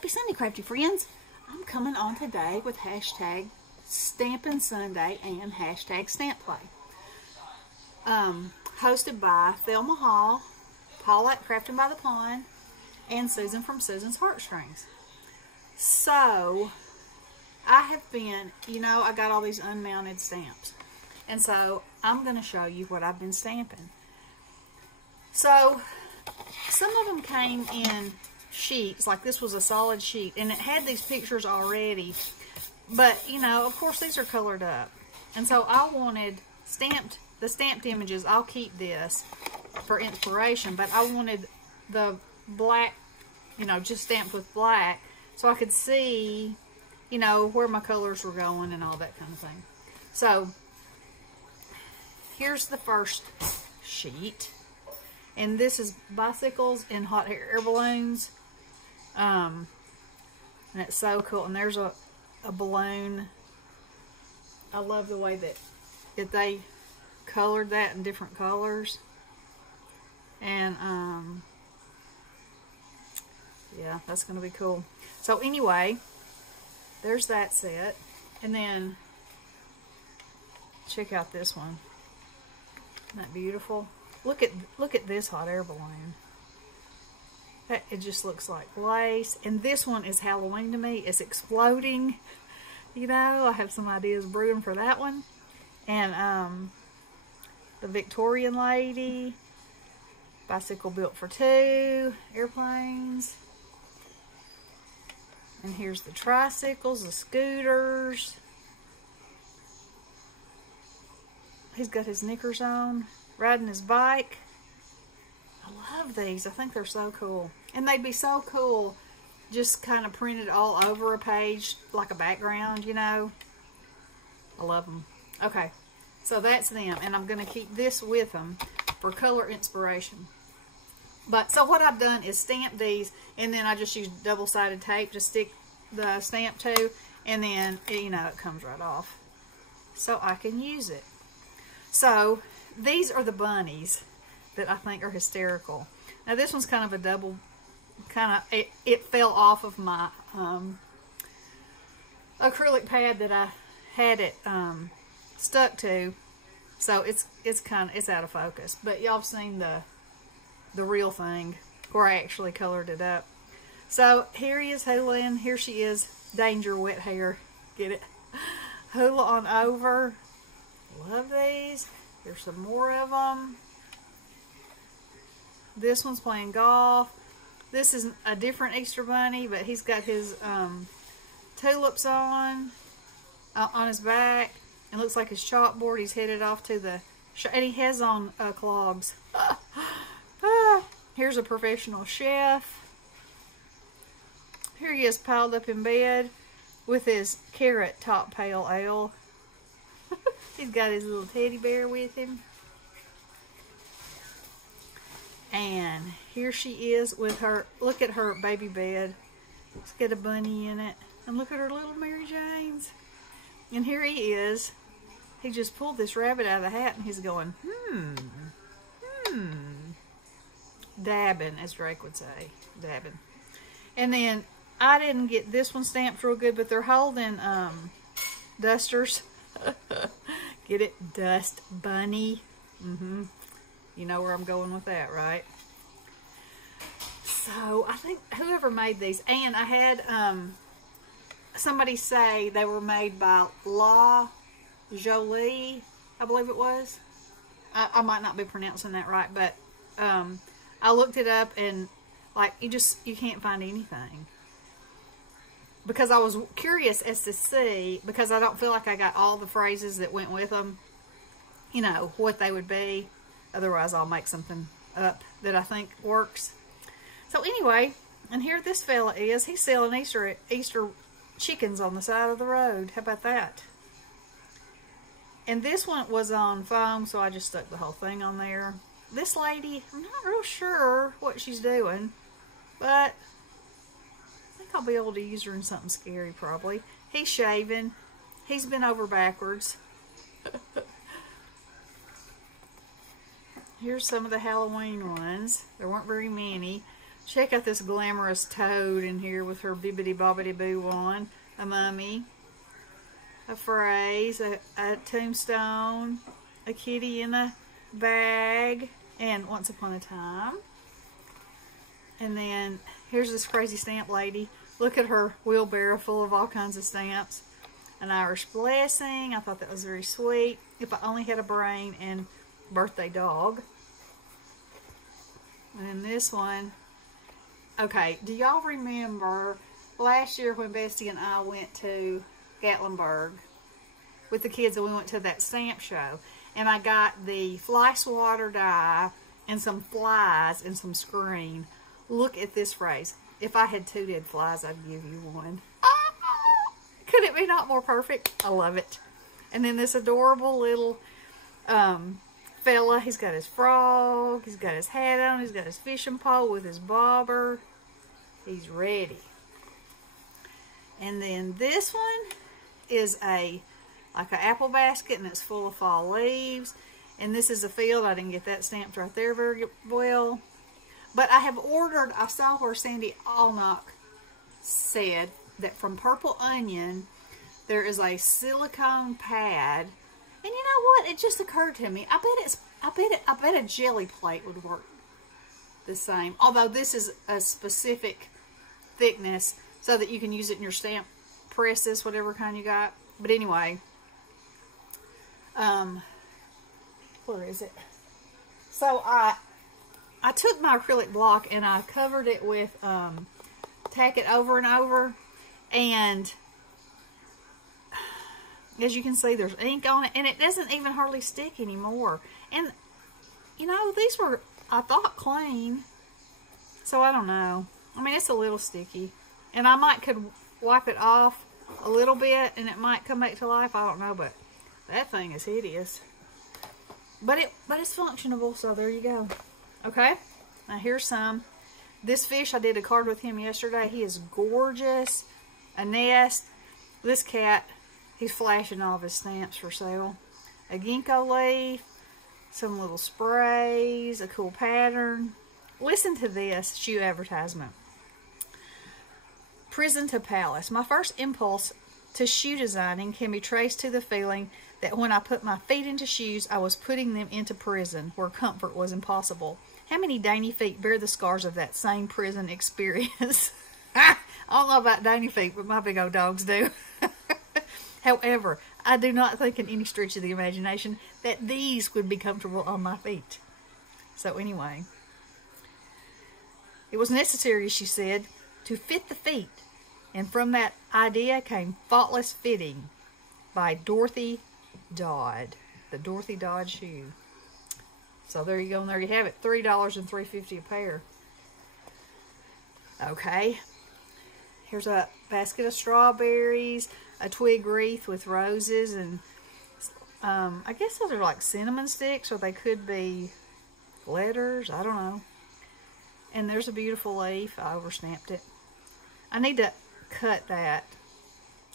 Happy Sunday, Crafty Friends. I'm coming on today with hashtag Stampin' Sunday and hashtag Stamp Play. Hosted by Thelma, Paula at Crafting by the Pond, and Susan from Susan's Heartstrings. So, I have been, I got all these unmounted stamps. And so, I'm going to show you what I've been stamping. So, some of them came in sheets, like this was a solid sheet, and it had these pictures already. But, of course, these are colored up. And so, I wanted the stamped images. I'll keep this for inspiration, but I wanted the black, just stamped with black, so I could see, where my colors were going and all that kind of thing. So, here's the first sheet. And this is bicycles and hot air balloons. And it's so cool. And there's a balloon. I love the way that they colored that in different colors. And, yeah, that's going to be cool. So, anyway, there's that set. And then, check out this one. Isn't that beautiful? Look at this hot air balloon. It just looks like lace. And this one is Halloween to me. It's exploding. I have some ideas brewing for that one. And the Victorian lady. Bicycle built for two. Airplanes. And here's the tricycles, the scooters. He's got his knickers on, riding his bike. I love these. I think they're so cool. And they'd be so cool just kind of printed all over a page like a background, I love them. Okay, so that's them. And I'm going to keep this with them for color inspiration. But, so what I've done is stamp these, and then I just use double-sided tape to stick the stamp to, and then, it comes right off. So I can use it. So, these are the bunnies that I think are hysterical. Now, this one's kind of a double, it fell off of my acrylic pad that I had it stuck to. So, it's out of focus. But y'all have seen the real thing where I actually colored it up. So, here he is hulaing. Here she is. Danger, wet hair. Get it? Hula on over. Love these. There's some more of them. This one's playing golf. This is a different Easter bunny, but he's got his tulips on his back. It looks like his chalkboard. He's headed off to the and he has on clogs. Here's a professional chef. Here he is piled up in bed with his carrot top pale ale. He's got his little teddy bear with him. And here she is with her, look at her baby bed. It's got a bunny in it. And look at her little Mary Janes. And here he is. He just pulled this rabbit out of the hat and he's going, dabbing, as Drake would say. Dabbing. And then, I didn't get this one stamped real good, but they're holding dusters. Get it? Dust bunny. You know where I'm going with that, right? So, I think whoever made these, and I had somebody say they were made by La Jolie, I believe it was. I might not be pronouncing that right, but I looked it up and like you can't find anything. Because I was curious as to see, because I don't feel like I got all the phrases that went with them, what they would be. Otherwise, I'll make something up that I think works. So anyway, and here this fella is. He's selling Easter chickens on the side of the road. How about that? And this one was on foam, so I just stuck the whole thing on there. This lady, I'm not real sure what she's doing, but I'll be able to use her in something scary probably. He's shaving. He's been over backwards. Here's some of the Halloween ones. There weren't very many. Check out this glamorous toad in here with her bibbidi bobbidi boo on. A mummy, a phrase, a tombstone, a kitty in a bag, and once upon a time. And then here's this crazy stamp lady. Look at her wheelbarrow full of all kinds of stamps. An Irish blessing. I thought that was very sweet. If I only had a brain, and birthday dog. And then this one. Okay, do y'all remember last year when Bestie and I went to Gatlinburg with the kids, and we went to that stamp show, and I got the fly swatter die and some flies and some screen. Look at this phrase. If I had 2 dead flies, I'd give you one. Could it be not more perfect? I love it. And then this adorable little fella. He's got his frog. He's got his hat on. He's got his fishing pole with his bobber. He's ready. And then this one is like an apple basket, and it's full of fall leaves. And this is a field. I didn't get that stamped right there very well. But I have ordered, I saw where Sandy Allnock said that from Purple Onion, there is a silicone pad. And you know what? It just occurred to me. I bet a jelly plate would work the same. Although this is a specific thickness so that you can use it in your stamp presses, whatever kind you got. But anyway, where is it? So I took my acrylic block and I covered it with tack it over and over, and as you can see, there's ink on it, and it doesn't even hardly stick anymore. And you know, these were, I thought, clean, so I don't know. I mean, it's a little sticky, and I could wipe it off a little bit and it might come back to life. I don't know, but that thing is hideous. But it's functionable, so there you go. Okay, now here's some. This fish, I did a card with him yesterday. He is gorgeous. A nest. This cat, he's flashing all of his stamps for sale. A ginkgo leaf. Some little sprays. A cool pattern. Listen to this shoe advertisement. Prison to Palace. My first impulse to shoe designing can be traced to the feeling that when I put my feet into shoes, I was putting them into prison, where comfort was impossible. How many dainty feet bear the scars of that same prison experience? I don't know about dainty feet, but my big old dogs do. However, I do not think in any stretch of the imagination that these would be comfortable on my feet. So anyway, it was necessary, she said, to fit the feet. And from that idea came Faultless Fitting by Dorothy Dodd. The Dorothy Dodd shoe. So there you go, and there you have it. $3 and $3.50 a pair. Okay. Here's a basket of strawberries, a twig wreath with roses, and I guess those are like cinnamon sticks, or they could be letters. I don't know. And there's a beautiful leaf. I overstamped it. I need to cut that.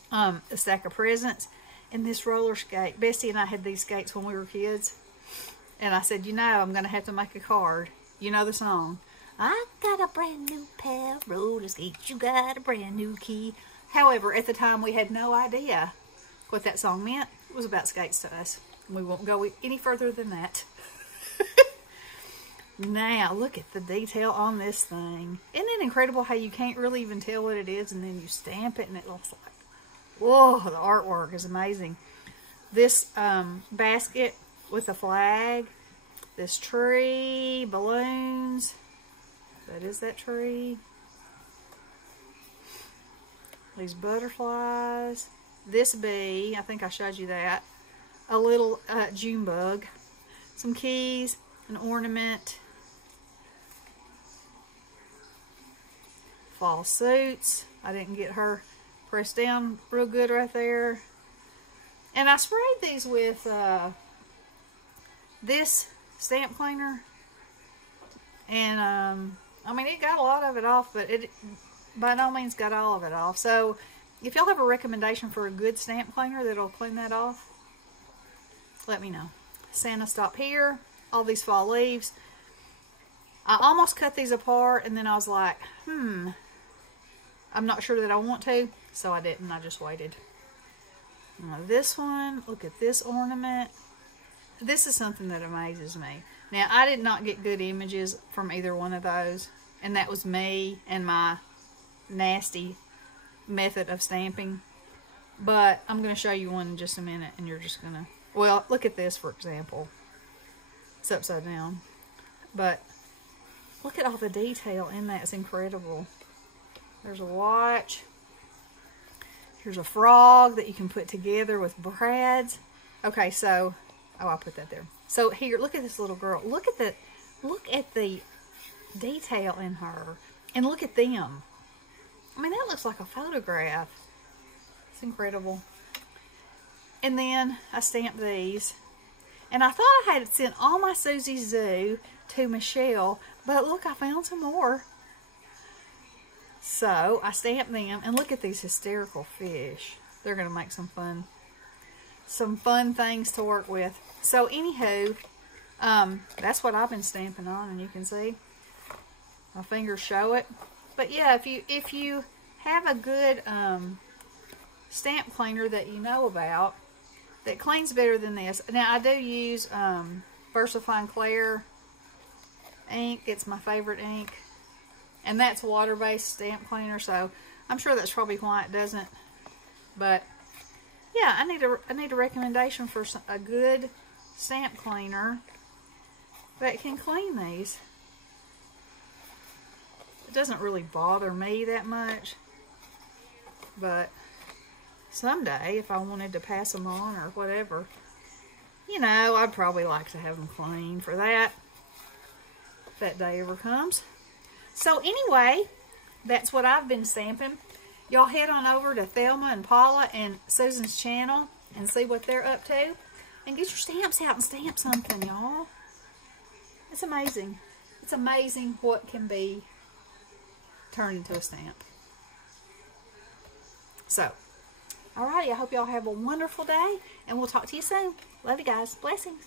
A stack of presents. And this roller skate. Bessie and I had these skates when we were kids. And I said, you know, I'm going to have to make a card. You know the song. I got a brand new pair of roller skates. You got a brand new key. However, at the time, we had no idea what that song meant. It was about skates to us. We won't go any further than that. Now, look at the detail on this thing. Isn't it incredible how you can't really even tell what it is, and then you stamp it and it looks like, whoa, the artwork is amazing. This basket with a flag, this tree, balloons. That is that tree. These butterflies. This bee, I think I showed you that. A little June bug. Some keys, an ornament. Fall suits. I didn't get her pressed down real good right there. And I sprayed these with this stamp cleaner. And, I mean, it got a lot of it off, but it by no means got all of it off. So, if y'all have a recommendation for a good stamp cleaner that'll clean that off, let me know. Santa, stop here. All these fall leaves. I almost cut these apart, and then I was like, I'm not sure that I want to, so I didn't. I just waited. Now this one, look at this ornament. This is something that amazes me. Now, I did not get good images from either one of those, and that was me and my nasty method of stamping. But I'm going to show you one in just a minute, and you're just going to... Well, look at this, for example. It's upside down. But look at all the detail in that. It's incredible. There's a watch. Here's a frog that you can put together with brads. Okay, so... Oh, I'll put that there. So here, look at this little girl. Look at the detail in her. And look at them. I mean, that looks like a photograph. It's incredible. And then I stamped these. And I thought I had sent all my Susie Zoo to Michelle. But look, I found some more. So I stamped them. And look at these hysterical fish. They're going to make some fun things to work with. So anywho, that's what I've been stamping on, and you can see my fingers show it. But yeah, if you have a good stamp cleaner that you know about that cleans better than this. Now I do use VersaFine Clear ink. It's my favorite ink, and that's water-based stamp cleaner. So I'm sure that's probably why it doesn't. But yeah, I need a recommendation for a good stamp cleaner that can clean these. It doesn't really bother me that much, but someday if I wanted to pass them on or whatever, you know, I'd probably like to have them clean for that, if that day ever comes. So anyway, that's what I've been stamping. Y'all head on over to Thelma and Paula and Susan's channel and see what they're up to. And get your stamps out and stamp something, y'all. It's amazing. It's amazing what can be turned into a stamp. So, alrighty, I hope y'all have a wonderful day. And we'll talk to you soon. Love you guys. Blessings.